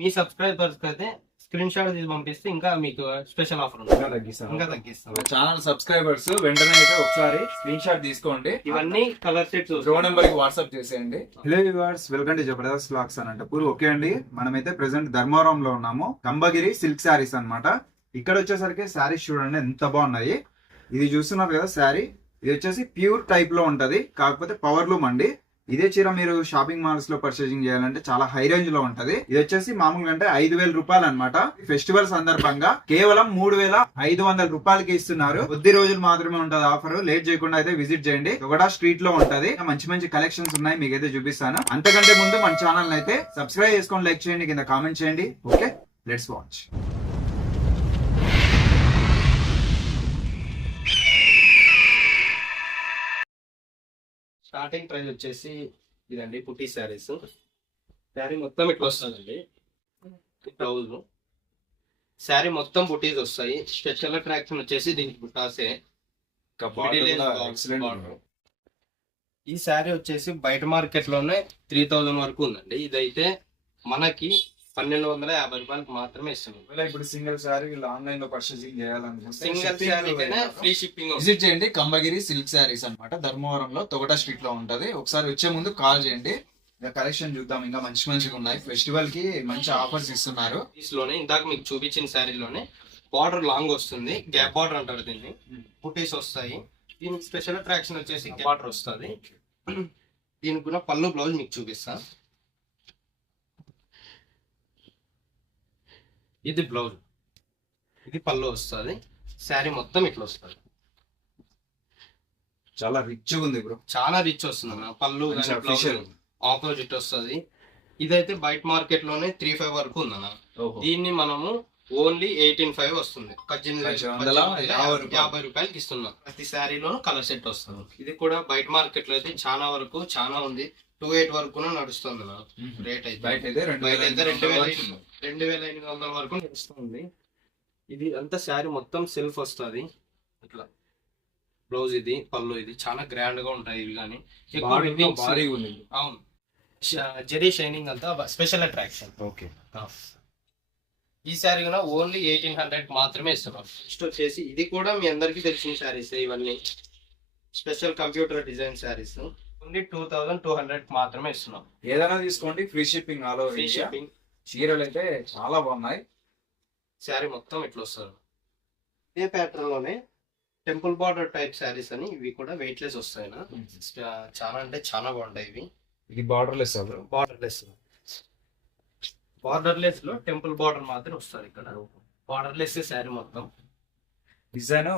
మీ subscribers అయితే screen shot తీసి పంపిస్తే ఇంకా మీకు స్పెషల్ ఆఫర్ ఉంటుంది. ఇంకా తగ్గిస్తాను ఇంకా తగ్గిస్తాం. ఛానల్ సబ్స్క్రైబర్స్ వెంటనే అయితే ఒకసారి స్క్రీన్ షాట్ తీసుకోండి. ఇవన్నీ కలర్ సెట్స్ రో నెంబర్కి వాట్సాప్ చేసేయండి. Hello viewers welcome to Jabardasth blogs Anantapur okay అండి. మనమైతే ప్రెసెంట్ ధర్మవరం లో ఉన్నాము. కంబగిరి సిల్క్ శారీస్ అన్నమాట. ఇక్కడ వచ్చేసరికి శారీస్ చూడండి ఎంత బాగున్నాయి. ఇది చూస్తున్నారు కదా శారీ ఇది వచ్చేసి ప్యూర్ టైప్లో ఉంటది. కాకపోతే పవర్ లూమ్ అండి. ఇదే చీర మీరు షాపింగ్ మాల్స్లో పర్చేసింగ్ చేయాలంటే చాలా హై రేంజ్లో ఉంటది. ఇది వచ్చేసి మామూలుగా అంటే ఐదు వేల రూపాయలు అనమాట ఫెస్టివల్ సందర్భంగా కేవలం మూడు వేల ఐదు వందల రూపాయలకి ఇస్తున్నారు. కొద్ది రోజులు మాత్రమే ఉంటది ఆఫర్ లేట్ చేయకుండా అయితే విజిట్ చేయండి. ఒకటా స్ట్రీట్లో ఉంటది. మంచి మంచి కలెక్షన్స్ ఉన్నాయి. మీకైతే చూపిస్తాను. అంతకంటే ముందు మన ఛానల్ అయితే సబ్స్క్రైబ్ చేసుకొని లైక్ చేయండి. కింద కామెంట్ చేయండి. Okay let's watch starting price వచ్చేసి ఇదండి పుట్టి శారీస్. శారీ మొత్తం ఇట్లా వస్తుందండి. బ్లౌజ్. శారీ మొత్తం బుటీస్ వస్తాయి. స్పెషల్ అట్రాక్షన్ వచ్చేసి దీనికి Border. ఈ శారీ వచ్చేసి బయట మార్కెట్లోనే త్రీ థౌజండ్ వరకు ఉందండి. ఇదైతే మనకి పన్నెండు వందల యాభై రూపాయలకి మాత్రమే ఇస్తున్నాం. ఇప్పుడు సింగిల్ శారీ వీళ్ళు ఆన్లైన్లో పర్చేసింగ్ చేయాలనుకుంటే సింగిల్ శారీకైనా ఫ్రీ షిప్పింగ్ విజిట్ చేయండి కంబగిరి సిల్క్ శారీస్ అన్నమాట. ధర్మవరంలో తొగట స్ట్రీట్లో ఉంటది. ఒకసారి వచ్చే ముందు కాల్ చేయండి. ఇంకా కలెక్షన్ చూద్దాం. ఇంకా మంచి మంచిగా ఉన్నాయి. ఫెస్టివల్కి మంచి ఆఫర్స్ ఇస్తున్నారు. లోనే ఇందాక మీకు చూపించిన శారీలోనే బార్డర్ లాంగ్ వస్తుంది. గ్యాప్ బార్డర్ అంటారు దీన్ని. బుటీస్ వస్తాయి. దీనికి స్పెషల్ అట్రాక్షన్ వచ్చేసి బార్డర్ వస్తుంది. దీనికి కూడా పళ్ళు బ్లౌజ్ మీకు చూపిస్తా. ఇది బ్లౌజ్. ఇది పళ్ళు వస్తుంది. శారీ మొత్తం ఇట్లా వస్తుంది. చాలా రిచ్ ఉంది బ్రో చాలా రిచ్ వస్తుంది అన్న. పళ్ళు. ఆపోజిట్ వస్తుంది. ఇదైతే బయట మార్కెట్లోనే త్రీ ఫైవ్ వరకు ఉందన్న దీన్ని మనము ఓన్లీ ఎయిటీన్ ఫైవ్ వస్తుంది. యాభై రూపాయలు. యాభై రూపాయలకి ఇస్తున్నాం. ప్రతి శారీలోనూ కలర్ సెట్ వస్తుంది. ఇది కూడా బయట మార్కెట్లో అయితే చాలా వరకు చాలా ఉంది. టూ ఎయిట్ వరకు నడుస్తుంది రేట్ అయితే బయట అయితే. రెండు వేల రెండు వేల ఎనిమిది వందల వరకు నడుస్తుంది ఇది అంతా శారీ మొత్తం సెల్ఫ్ వస్తుంది. ఇట్లా బ్లౌజ్ ఇది పళ్ళు ఇది చాలా గ్రాండ్గా ఉంటాయి ఇవి కానీ అవును. జెరీ షైనింగ్ అంతా స్పెషల్ అట్రాక్షన్ ఓకే. ఈ శారీ కూడా ఓన్లీ ఎయిటీన్ హండ్రెడ్ మాత్రమే ఇస్తున్నాం. నెక్స్ట్ వచ్చేసి ఇది కూడా మీ అందరికీ తెలిసిన శారీస్ ఇవన్నీ. Special computer design saris. Only two thousand two hundred మాత్రమే ఇస్తున్నాం. ఏదైనా తీసుకోండి free shipping all over free shipping చీరలు అయితే చాలా బాగున్నాయి. శారీ మొత్తం ఇట్లా వస్తారు? ఇదే ప్యాటర్న్లోనే టెంపుల్ బార్డర్ టైప్ శారీస్ అని ఇవి కూడా వెయిట్ లెస్ వస్తాయి. చాలా అంటే చాలా బాగుంటాయి ఇవి. ఇది border less border less border లెస్లో temple border మాత్రం వస్తుంది ఇక్కడ. బార్డర్ లెస్ శారీ మొత్తం. డిజైన్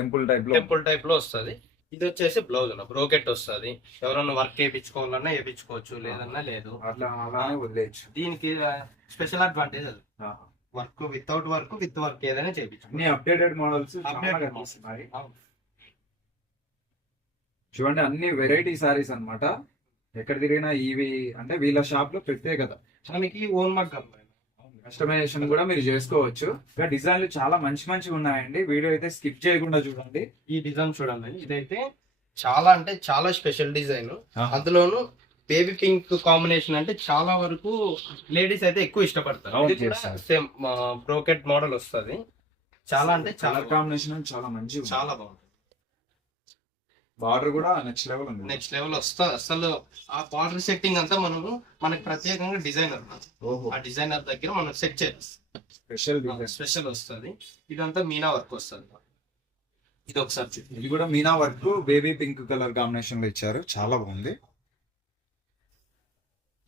టెంపుల్ టైప్ టెంపుల్ టైప్లో వస్తుంది. ఇది వచ్చేసి బ్లౌజ్ అన్న. బ్రోకెట్ వస్తుంది. ఎవరన్నా వర్క్ వేయించుకోవాలన్నా వేయించుకోవచ్చు లేదన్నా లేదు. అట్లా అలానే వదిలేయచ్చు. దీనికి స్పెషల్ అడ్వాంటేజ్ అది. Work without work with work ఏదైనా చేయించు అప్డేటెడ్ మోడల్స్ చూడండి అన్ని వెరైటీ సారీస్ అన్నమాట. ఎక్కడ తిరిగినా ఇవి అంటే వీళ్ళ షాప్లో ప్రత్యేకత మనకి ఓన్ మగ్గం కస్టమైజేషన్ కూడా మీరు చేసుకోవచ్చు. ఇంకా డిజైన్లు చాలా మంచి మంచిగా ఉన్నాయండి. వీడియో అయితే స్కిప్ చేయకుండా చూడండి. ఈ డిజైన్ చూడండి. ఇదైతే చాలా అంటే చాలా స్పెషల్ డిజైన్. అందులోను బేబీ పింక్ కాంబినేషన్ అంటే చాలా వరకు లేడీస్ అయితే ఎక్కువ ఇష్టపడతారు. సేమ్ బ్రోకెట్ మోడల్ వస్తుంది. చాలా అంటే చాలా కాంబినేషన్ చాలా మంచిగా చాలా బాగుంది. బార్డర్ కూడా నెక్స్ట్ లెవెల్ ఉంది. నెక్స్ట్ లెవెల్ వస్తా అసలు ఆ బార్డర్ సెట్టింగ్ అంతా మనము మనకి ప్రత్యేకంగా డిజైనర్ ఆ డిజైనర్ దగ్గర మనం సెట్ చేయాలి. స్పెషల్ డిజైన్ స్పెషల్ వస్తుంది. ఇదంతా మీనా వర్క్ వస్తుంది. ఇది ఒకసారి చూడు. ఇది కూడా Meena work baby pink colour కాంబినేషన్లో ఇచ్చారు. చాలా బాగుంది.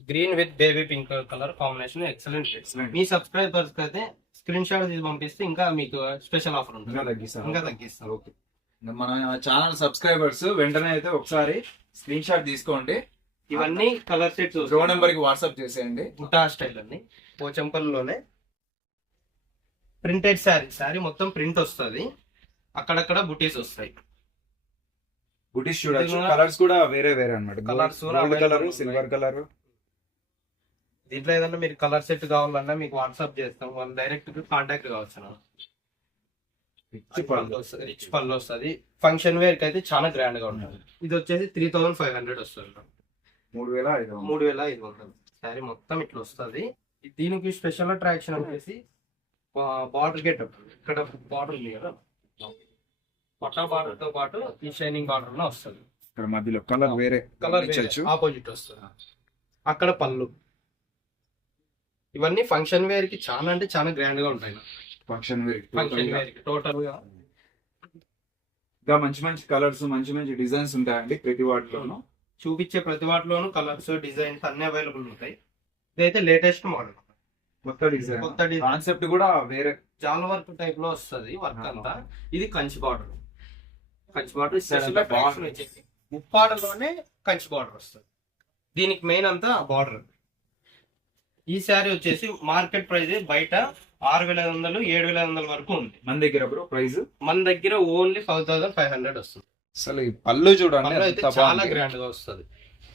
Green with baby pink colour combination excellent. Me subscribers అయితే స్క్రీన్ షాట్ తీసి పంపిస్తే ఇంకా మీకు స్పెషల్ ఆఫర్ ఉంటుంది. ఇంకా తగ్గిస్తారు? ఓకే మన ఛానల్ సబ్స్క్రైబర్స్ వెంటనే అయితే ఒకసారి స్క్రీన్ షాట్ తీసుకోండి. ఇవన్నీ కలర్ సెట్స్ రో నెంబర్కి వాట్సాప్ చేసేయండి. బుటా స్టైల్ అండి. పోచంపల్లిలోనే ప్రింటెడ్ శారీ. శారీ మొత్తం ప్రింట్ వస్తుంది. అక్కడక్కడ బుటీస్ వస్తాయి. బుటీస్ చూడొచ్చు. కలర్స్ కూడా వేరే వేరే కూడా గోల్డ్ కలర్ సిల్వర్ కలర్. దీంట్లో ఏదన్నా మీరు కలర్ సెట్ కావాలన్నా మీకు వాట్సాప్ చేస్తాం. వాళ్ళు డైరెక్ట్ కాంటాక్ట్ కావచ్చు పళ్ళు వస్తది, రిచ్ పళ్ళు వస్తుంది ఫంక్షన్ వేర్కి అయితే చాలా గ్రాండ్గా ఉంటుంది. ఇది వచ్చేసి త్రీ థౌసండ్ ఫైవ్ హండ్రెడ్ వస్తుంది మూడు వేల ఐదు. మూడు వేల ఐదు వందలు. శారీ మొత్తం ఇట్లా వస్తుంది. దీనికి స్పెషల్ అట్రాక్షన్ వచ్చేసి బార్డర్ గెట్ ఇక్కడ బార్డర్ ఉంది కదా. పట్టా బార్డర్తో పాటు ఈ షైనింగ్ బార్డర్లో వస్తుంది. ఇక్కడ మధ్యలో కలర్ వేరే కలర్ ఆపోజిట్ వస్తుంది. అక్కడ పళ్ళు. ఇవన్నీ ఫంక్షన్ వేర్కి చాలా అంటే చాలా గ్రాండ్గా ఉంటాయి ఫంక్షన్ వేర్ టోటల్గా. ఇంకా మంచి మంచి కలర్స్ మంచి మంచి డిజైన్స్ ఉంటాయండి ప్రతి వాటిలోనూ. చూపించే ప్రతి వాటిలోనూ కలర్స్ డిజైన్స్ అన్ని అవైలబుల్ ఉంటాయి. ఇదైతే లేటెస్ట్ మోడల్ కొత్త డిజైన్ కొత్త కాన్సెప్ట్ కూడా వేరే. జాల్ వర్క్ టైప్లో వస్తుంది వర్క్ అంతా. ఇది కంచి బార్డర్ కంచి బార్డర్ ముప్పాడలోనే కంచి బార్డర్ వస్తుంది. దీనికి మెయిన్ అంతా బార్డర్ ఈ శారీ వచ్చేసి మార్కెట్ ప్రైస్ బయట ఆరు వేల ఐదు వందలు ఏడు వేల ఐదు వందల వరకు ఉంది. మన దగ్గర బ్రో ప్రైస్? మన దగ్గర only five thousand five hundred వస్తుంది. అసలు ఈ పళ్ళు చూడండి పళ్ళు అయితే ఎంత చాలా బాగుంది. గ్రాండ్గా వస్తుంది.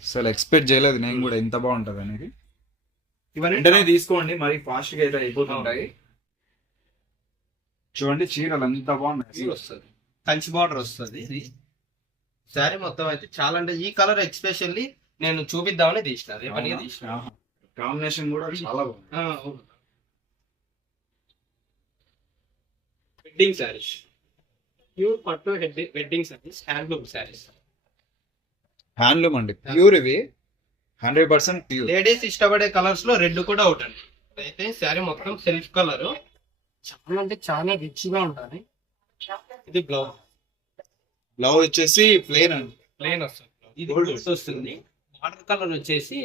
అసలు ఎక్స్పెక్ట్ చేయలేదు నేను కూడా ఎంత బాగుంటది అనేది. ఇవన్నీ వెంటనే తీసుకోండి మరి ఫాస్ట్గా అయితే అయిపోతుంటాయి. చూడండి చీరలు ఎంత బాగున్నాయి. వస్తుంది. కంచి బార్డర్ వస్తుంది ఇది. శారీ మొత్తం అయితే చాలా అంటే ఈ కలర్ ఎక్స్పెషల్లీ నేను చూపిద్దామని తీసిన రేపటిగా తీసిన. కాంబినేషన్ కూడా చాలా బాగుంది. ఆ, అవును. వెడ్డింగ్ శారీస్ ప్యూర్ పట్టు wedding saris handloom saris handloom అండి. ప్యూర్ ఇవి. హండ్రెడ్ పర్సెంట్ ప్యూర్ లేడీస్ ఇష్టపడే కలర్స్లో రెడ్ కూడా ఒకటి అండి. అయితే శారీ మొత్తం సెల్ఫ్ కలర్ చాలా అంటే చాలా రిచ్గా ఉంటుంది ఇది బ్లౌజ్ బ్లౌజ్ వచ్చేసి ప్లేన్ అండి. ప్లేన్ వస్తుంది. ఇది వస్తుంది. వాటర్ కలర్ వచ్చేసి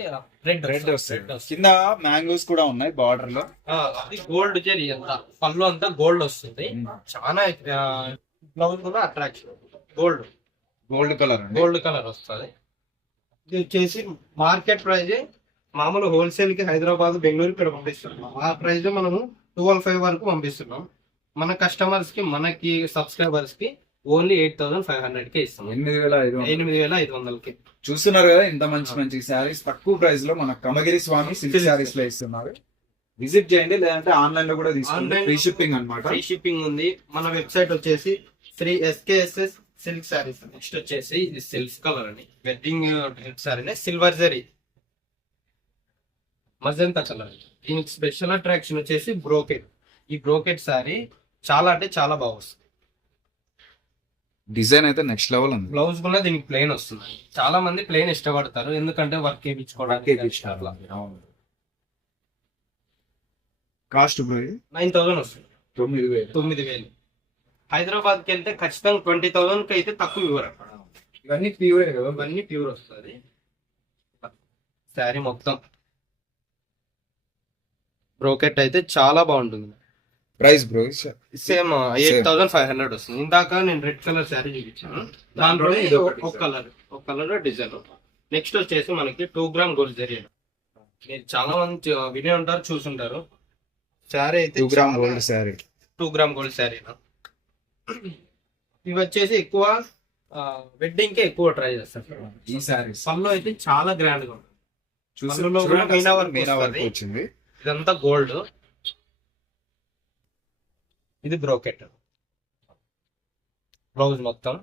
రెడ్ రెడ్ వస్తుంది. కింద మ్యాంగోస్ కూడా ఉన్నాయి బార్డర్లో. అది గోల్డ్ జరీ అంతా. పళ్ళు అంతా గోల్డ్ వస్తుంది. చాలా బ్లౌజ్ కూడా attraction gold. Gold colour gold colour వస్తుంది. ఇది వచ్చేసి మార్కెట్ ప్రైస్ మామూలు హోల్సేల్కి హైదరాబాద్ బెంగళూరు ఇక్కడ పంపిస్తున్నాం. ఆ ప్రైస్ మనము ట్వెల్వ్ ఫైవ్ వరకు పంపిస్తున్నాం. మన కస్టమర్స్కి మనకి సబ్స్క్రైబర్స్కి ఓన్లీ ఎయిట్ థౌసండ్ ఫైవ్ హండ్రెడ్కి ఇస్తాం. ఎనిమిది వేల ఐదు. ఎనిమిది వేల ఐదు వందలకి. చూస్తున్నారు కదా ఇంత మంచి మంచి శారీస్ తక్కువ ప్రైస్లో మన కమగిరి స్వామి సిల్క్ శారీస్లో ఇస్తున్నారు విజిట్ చేయండి లేదంటే ఆన్లైన్లో కూడా తీసుకోండి. ఫ్రీ షిప్పింగ్ అన్నమాట. ఫ్రీ షిప్పింగ్ ఉంది. మన వెబ్సైట్ వచ్చేసి Shri SKSS silk saris next వచ్చేసి ఇది సిల్క్ కలర్ అని wedding sari silver zari. Magenta colour దీనికి స్పెషల్ అట్రాక్షన్ వచ్చేసి బ్రోకెట్. ఈ బ్రోకెట్ సారీ చాలా అంటే చాలా బాగా వస్తుంది. డిజైన్ అయితే నెక్స్ట్ లెవెల్ ఉంది. బ్లౌజ్ కూడా దీనికి ప్లెయిన్ వస్తుంది. చాలా మంది ప్లెయిన్ ఇష్టపడతారు. ఎందుకంటే వర్క్ వేయించుకోవడానికి కాస్ట్ బ్రో నైన్ థౌసండ్ వస్తుంది. తొమ్మిది వేలు. తొమ్మిది వేలు. హైదరాబాద్కి వెళ్తే ఖచ్చితంగా ట్వంటీ థౌసండ్కి అయితే తక్కువ ఇవ్వరు అక్కడ. ఇవన్నీ ప్యూరే కదా? ఇవన్నీ ప్యూర్ వస్తుంది. శారీ మొత్తం. బ్రోకెట్ అయితే చాలా బాగుంటుంది. Price bro same eight thousand five hundred వస్తుంది. ఇందాక నేను రెడ్ కలర్ శారీ చూపించాను. దాంట్లో ఇది ఒక కలర్ ఒక కలర్ డిజైన్ నెక్స్ట్ వచ్చేసి మనకి టూ గ్రామ్ గోల్డ్ జరీ మీరు చాలా మంది వినే ఉంటారు చూసుంటారు. శారీ అయితే two gram gold sari. Two gram gold sari ఇవి వచ్చేసి ఎక్కువ వెడ్డింగ్కి ఎక్కువ ట్రై చేస్తారు ఈ శారీస్ పళ్ళు అయితే చాలా గ్రాండ్గా ఉంటుంది చూసి. వచ్చింది. ఇదంతా గోల్డ్ ఇది బ్రోకెట్. బ్లౌజ్ మొత్తం.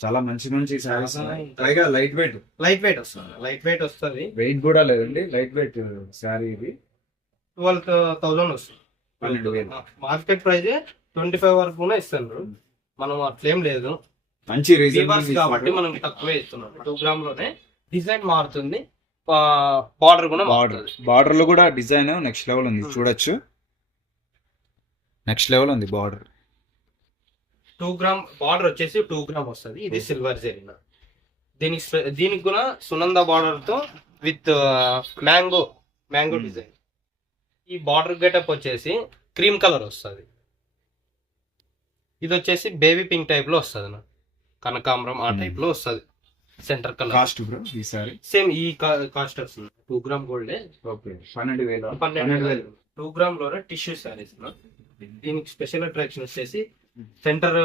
చాలా మంచి మంచి ఉంటాయి. పైగా లైట్ వెయిట్ లైట్ వెయిట్ వస్తుంది. లైట్ వెయిట్ వస్తుంది. వెయిట్ కూడా లేదండి. లైట్ వెయిట్ శారీ ఇది. ట్వెల్వ్ థౌసండ్ వస్తుంది. పన్నెండు వేలు. మార్కెట్ ప్రైస్ ట్వంటీ ఫైవ్ వరకు కూడా ఇస్తున్నారు. మనం అట్లేం లేదు. మంచి వీవర్స్ కాబట్టి రీజన్ మనం తక్కువే ఇస్తున్నాం. టూ గ్రామ్లోనే డిజైన్ మారుతుంది. బార్డర్ కూడా బార్డర్ బార్డర్లో కూడా డిజైన్ నెక్స్ట్ లెవెల్ ఉంది. Hmm. చూడొచ్చు. నెక్స్ట్ లెవెల్ ఉంది బార్డర్. టూ గ్రామ్ బార్డర్ వచ్చేసి టూ గ్రామ్ వస్తుంది. ఇది సిల్వర్ జరిగిన దీనికి దీనికి కూడా సునంద బార్డర్తో విత్ మ్యాంగో మ్యాంగో. డిజైన్. ఈ బార్డర్ గెటప్ వచ్చేసి క్రీమ్ కలర్ వస్తుంది. ఇది వచ్చేసి బేబీ పింక్ టైప్లో వస్తుంది నా కనకాంబరం ఆ. టైప్లో వస్తుంది. Centre colour. కాస్ట్ బ్రో ఈ సారీ? సేమ్ ఈ కాస్ట్ వస్తుంది. Two gram gold. ఓకే పన్నెండు వేలు. పన్నెండు వేలు. టూ గ్రామ్లో టిష్యూ శారీస్ దీనికి స్పెషల్ అట్రాక్షన్ వచ్చేసి సెంటర్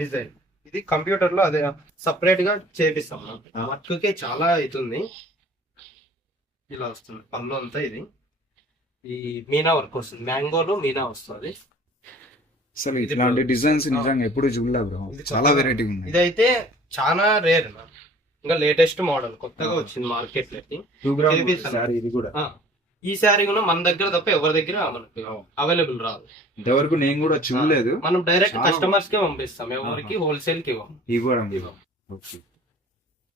డిజైన్ ఇది కంప్యూటర్లో అదే సపరేట్గా చేపిస్తాం. వర్క్ కే చాలా అవుతుంది ఇలా వస్తుంది. పళ్ళు అంతా ఇది. ఈ మీనా వర్క్ వస్తుంది. మ్యాంగోలో మీనా వస్తుంది. అసలు బ్రో. డిజైన్స్ నిజంగా ఎప్పుడు చూడలే బ్రో. ఇది చాలా వెరైటీ ఉంది ఇదైతే చాలా రేర్ ఇంకా లేటెస్ట్ మోడల్ కొత్తగా. వచ్చింది మార్కెట్. సారీ ఇది కూడా. ఈ శారీ కూడా మన దగ్గర తప్ప ఎవరి దగ్గర మనకి. అవైలబుల్ రాదు. ఇంతవరకు నేను కూడా చూడలేదు. మనం డైరెక్ట్ కస్టమర్స్ కే పంపిస్తాం. ఎవరికి హోల్సేల్కి ఇవ్వం ఇవి కూడా ఇవ్వం. ఓకే.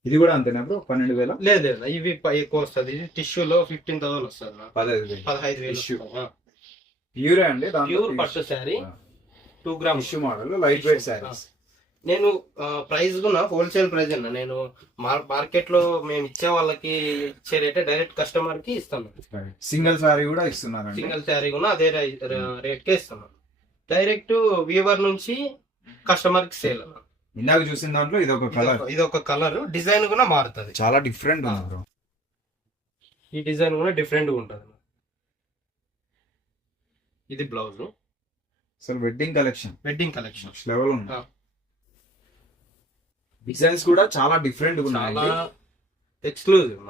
ఇది కూడా అంతేనా బ్రో? పన్నెండు వేల? లేదు లేదు. ఇవి ఎక్కువ వస్తుంది. టిష్యూ లో ఫిఫ్టీన్ థౌసండ్ వస్తుంది. పదహైదు వేలు. పదహైదు వేలు. ప్యూరే అండి ప్యూర్ పట్టు sari. Two grams issue model light weight saris నేను ప్రైస్ కూడా హోల్సేల్ ప్రైస్ అన్న. నేను మార్కెట్లో మేము ఇచ్చే వాళ్ళకి ఇచ్చే రేటే డైరెక్ట్ కస్టమర్కి ఇస్తాను. సింగిల్ శారీ కూడా ఇస్తున్నారండి? సింగిల్ శారీ కూడా అదే రేట్ కే ఇస్తాను. డైరెక్ట్ వీవర్ నుంచి కస్టమర్కి సేల్ ఇందాక చూసిన దాంట్లో ఇది ఒక కలర్ ఇది ఒక కలర్ డిజైన్ కూడా మారుతుంది. చాలా డిఫరెంట్ ఈ డిజైన్ కూడా డిఫరెంట్గా ఉంటుంది ఇది బ్లౌజ్ అసలు wedding collection wedding collection level ఉంది. డిజైన్స్ కూడా చాలా డిఫరెంట్ ఉన్నాయి చాలా ఎక్స్క్లూజివ్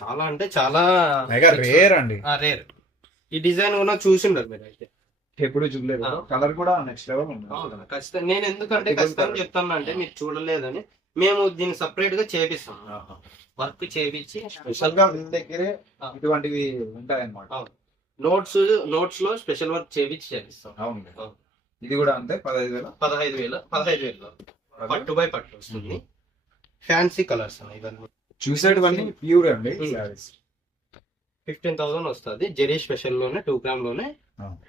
చాలా అంటే చాలా మెగా రేర్ అండి. రేర్ ఈ డిజైన్ కూడా చూసిండరు మీరు అయితే ఎప్పుడు చూడలేదు. కలర్ కూడా నెక్స్ట్ లెవెల్ ఉంది అవునా? ఖచ్చితంగా. నేను ఎందుకంటే ఖచ్చితంగా చెప్తాను అంటే మీరు చూడలేదని. మేము దీన్ని సపరేట్గా చేపిస్తాం. వర్క్ చేపించి స్పెషల్గా వీళ్ళ దగ్గరే. ఇటువంటివి ఉంటాయి అన్నమాట నోట్స్ నోట్స్లో స్పెషల్ వర్క్ చేపించి చేపిస్తాం. అవును. ఇది కూడా అంతే? పదహైదు వేల? పదహైదు వేలు. పదహైదు వేలు. పట్టు బై పట్టు వస్తుంది. ఫ్యాన్సీ కలర్స్ అన్న ఇవన్నీ. చూసేటివన్నీ ప్యూర్ అండి. ఫిఫ్టీన్ థౌసండ్ వస్తుంది. జెరీ స్పెషల్లోనే టూ గ్రామ్లోనే.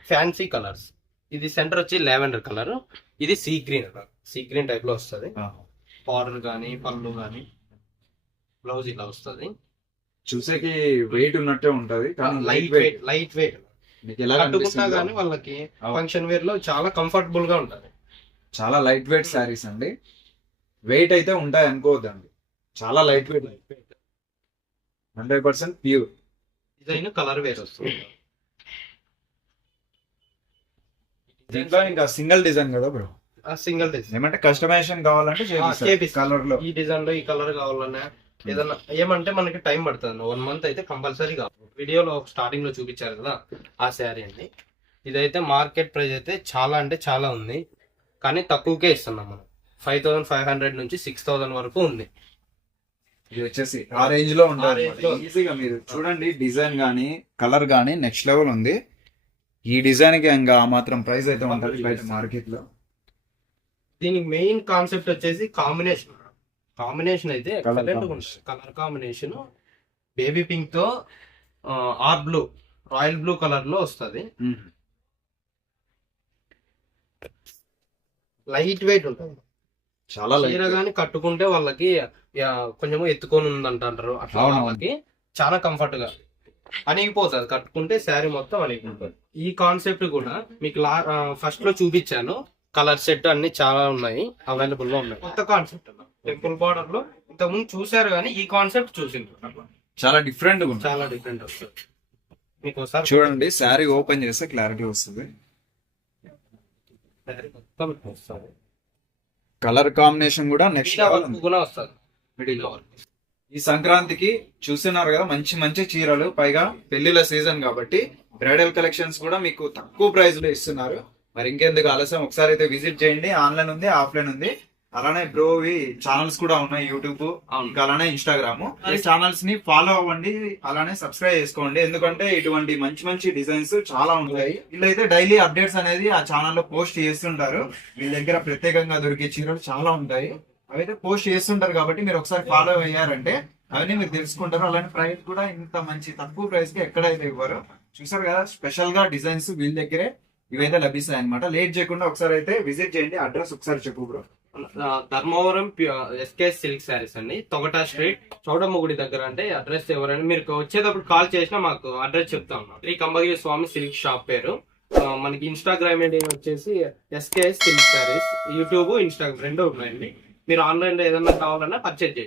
ఫ్యాన్సీ కలర్స్ ఇది సెంటర్ వచ్చి లావెండర్ కలర్ ఇది సీ గ్రీన్ సీ గ్రీన్ టైప్లో వస్తుంది. ఆ. బార్డర్ కానీ పళ్ళు కానీ బ్లౌజ్ ఇలా వస్తుంది. చూసేకి వెయిట్ ఉన్నట్టే ఉంటది కానీ లైట్ వెయిట్ లైట్ వెయిట్ మీకు ఎలా కట్టుకున్నా గానీ వాళ్ళకి. ఫంక్షన్ వేర్లో చాలా కంఫర్టబుల్గా ఉంటది. చాలా లైట్ వెయిట్ శారీస్ అండి. వెయిట్ అయితే ఉంటాయి అనుకోవద్దండి. చాలా light weight hundred percent pure design colour wear వస్తుంది. దీంట్లో ఇంకా సింగిల్ డిజైన్ కదా బ్రో సింగిల్ డిజైన్ ఏమంటే కస్టమైజేషన్ కావాలంటే. కలర్లో ఈ డిజైన్లో ఈ కలర్ కావాలన్నా ఏదన్నా ఏమంటే మనకి టైం పడుతుంది. వన్ మంత్ అయితే కంపల్సరీ కావాలి. వీడియోలో స్టార్టింగ్లో చూపించారు కదా ఆ శారీ అండి. ఇదైతే మార్కెట్ ప్రైస్ అయితే చాలా అంటే చాలా ఉంది. కానీ తక్కువకే ఇస్తున్నాం మనం. ఫైవ్ థౌసండ్ ఫైవ్ హండ్రెడ్ నుంచి సిక్స్ థౌసండ్ వరకు ఉంది. ఇది వచ్చేసి ఆ రేంజ్లో. ఈజీగా మీరు. చూడండి డిజైన్ గానీ కలర్ గానీ నెక్స్ట్ లెవెల్ ఉంది. ఈ డిజైన్కి ఇంకా ఆ మాత్రం ప్రైస్ అయితే ఉంటుంది బయట మార్కెట్లో దీనికి మెయిన్ కాన్సెప్ట్ వచ్చేసి కాంబినేషన్ కాంబినేషన్ అయితే. కలర్ కాంబినేషన్ బేబీ పింక్తో ఆర్ బ్లూ రాయల్ బ్లూ కలర్లో వస్తుంది లైట్ వెయిట్ ఉంటుంది. చాలా చీర గాని కట్టుకుంటే వాళ్ళకి కొంచెం ఎత్తుకొని ఉందంటారు. అట్లా అవును, అవును. వాళ్ళకి చాలా కంఫర్ట్గా. అణిగిపోతుంది కట్టుకుంటే శారీ మొత్తం అణిగిపోతుంది ఈ కాన్సెప్ట్ కూడా మీకు లా ఫస్ట్లో చూపించాను. కలర్ సెట్ అన్ని చాలా ఉన్నాయి. అవైలబుల్గా ఉన్నాయి. కొత్త కాన్సెప్ట్ టెంపుల్ బార్డర్లో ఇంతకు ముందు చూసారు కానీ ఈ కాన్సెప్ట్ చూసిండ్రు. అట్లా చాలా డిఫరెంట్ ఉంది. చాలా డిఫరెంట్ వస్తుంది. మీకు ఒకసారి చూడండి శారీ ఓపెన్ చేస్తే క్లారిటీ వస్తుంది. మొత్తం వస్తుంది కలర్ కాంబినేషన్ కూడా నెక్స్ట్ కూడా వస్తుంది. మిడిల్ ఈ సంక్రాంతికి చూస్తున్నారు కదా మంచి మంచి చీరలు పైగా పెళ్ళిళ్ళ సీజన్ కాబట్టి బ్రైడల్ కలెక్షన్స్ కూడా మీకు తక్కువ ప్రైస్లో ఇస్తున్నారు. మరి ఇంకెందుకు ఆలస్యం? ఒకసారి అయితే విజిట్ చేయండి. ఆన్లైన్ ఉంది ఆఫ్లైన్ ఉంది. అలానే బ్రోవి ఛానల్స్ కూడా ఉన్నాయి యూట్యూబ్. ఇంకా అలానే ఇన్స్టాగ్రామ్ ఈ ఛానల్స్ని ఫాలో అవ్వండి అలానే సబ్స్క్రైబ్ చేసుకోండి. ఎందుకంటే ఇటువంటి మంచి మంచి డిజైన్స్ చాలా ఉంటాయి. వీళ్ళైతే డైలీ అప్డేట్స్ అనేది ఆ ఛానల్లో పోస్ట్ చేస్తుంటారు. వీళ్ళ దగ్గర ప్రత్యేకంగా దొరికే చీరలు చాలా ఉంటాయి. అవైతే పోస్ట్ చేస్తుంటారు కాబట్టి మీరు ఒకసారి ఫాలో అయ్యారంటే అవన్నీ మీరు తెలుసుకుంటారు. అలానే ప్రైస్ కూడా ఇంత మంచి తక్కువ ప్రైస్కి ఎక్కడైతే ఇవ్వరు చూసారు కదా స్పెషల్గా డిజైన్స్ వీళ్ళ దగ్గరే ఇవైతే లభిస్తాయి అనమాట లేట్ చేయకుండా ఒకసారి అయితే విజిట్ చేయండి. అడ్రస్ ఒకసారి చెప్పు bro Dharmavaram SK silk saris అండి. తొగటా స్ట్రీట్ చౌడమ్మగుడి దగ్గర అంటే అడ్రస్ ఎవరండి? మీరు వచ్చేటప్పుడు కాల్ చేసినా మాకు అడ్రస్ చెప్తా ఉన్నాం శ్రీ కంబగిరి స్వామి సిల్క్ షాప్ పేరు. మనకి ఇన్స్టాగ్రామ్ ఐడి వచ్చేసి SK silk saris YouTube Instagram రెండు ఉన్నాయండి. మీరు ఆన్లైన్లో ఏదైనా కావాలన్నా పర్చేజ్ చేయండి.